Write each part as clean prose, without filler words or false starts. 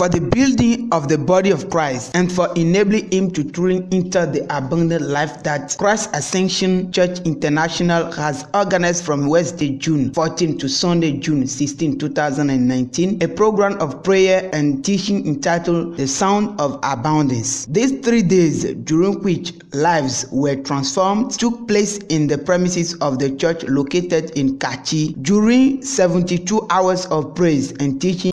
for the building of the body of Christ and for enabling him to truly enter the abundant life that Christ Ascension Church International has organized from Wednesday, June 14 to Sunday, June 16, 2019, a program of prayer and teaching entitled The Sound of Abundance. These 3 days, during which lives were transformed, took place in the premises of the church located in Kachi during 72 hours of praise and teaching.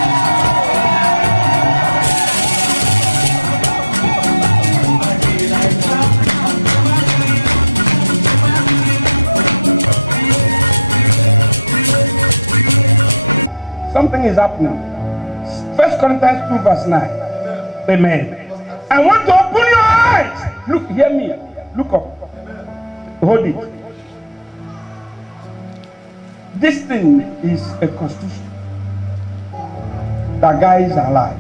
Something is happening. 1 Corinthians 2 verse 9. Amen. I want to open your eyes. Look, hear me. Look up. Hold it. This thing is a constitution that guides our life.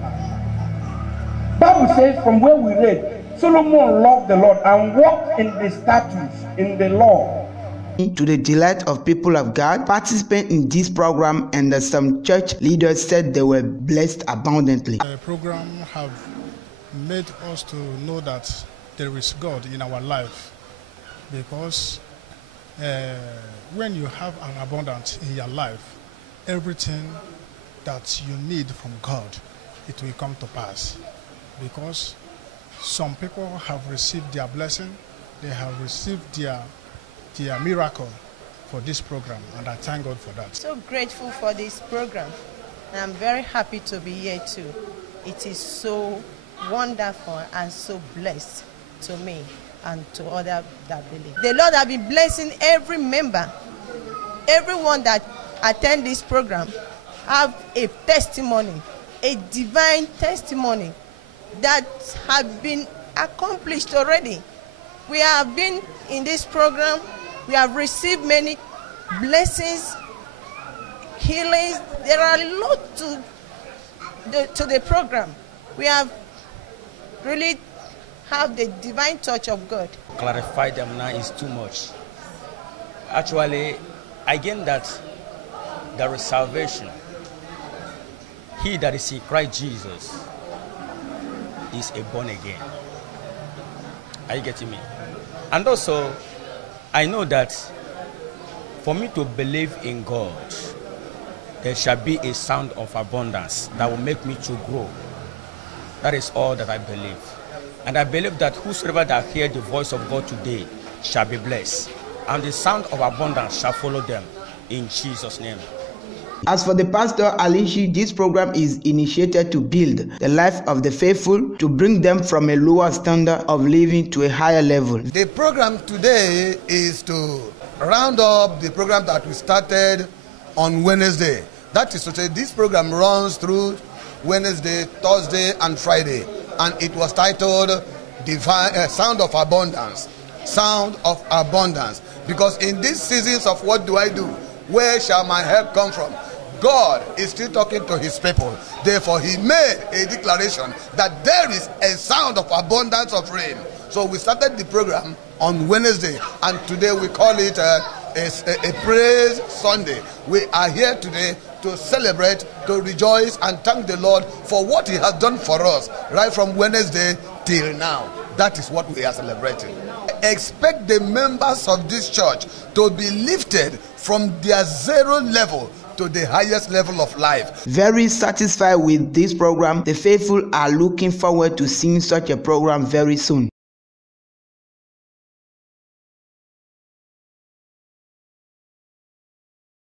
Bible says from where we read, Solomon loved the Lord and walked in the statutes, in the law. To the delight of people of God, participants in this program and some church leaders said they were blessed abundantly. The program have made us to know that there is God in our life, because when you have an abundance in your life, everything that you need from God, it will come to pass. Because some people have received their blessing, they have received their miracle for this program, and I thank God for that. So grateful for this program, and I'm very happy to be here too. It is so wonderful and so blessed to me and to others that believe. The Lord has been blessing every member, everyone that attend this program have a testimony, a divine testimony that has been accomplished already. We have been in this program. We have received many blessings, healings. There are a lot to the program. We have really have the divine touch of God. Clarify them now is too much. Actually, again that there is salvation. He that is in Christ Jesus is a born again. Are you getting me? And also, I know that for me to believe in God, there shall be a sound of abundance that will make me to grow. That is all that I believe. And I believe that whosoever that hear the voice of God today shall be blessed. And the sound of abundance shall follow them in Jesus' name. As for the pastor Alishi, this program is initiated to build the life of the faithful, to bring them from a lower standard of living to a higher level. The program today is to round up the program that we started on Wednesday. That is to say, this program runs through Wednesday, Thursday, and Friday, and it was titled Divine Sound of Abundance. Sound of Abundance. Because in these seasons of what do I do? Where shall my help come from? God is still talking to his people. Therefore, he made a declaration that there is a sound of abundance of rain. So we started the program on Wednesday, and today we call it a Praise Sunday. We are here today to celebrate, to rejoice, and thank the Lord for what he has done for us right from Wednesday till now. That is what we are celebrating. Expect the members of this church to be lifted from their zero level to the highest level of life. Very satisfied with this program, the faithful are looking forward to seeing such a program very soon.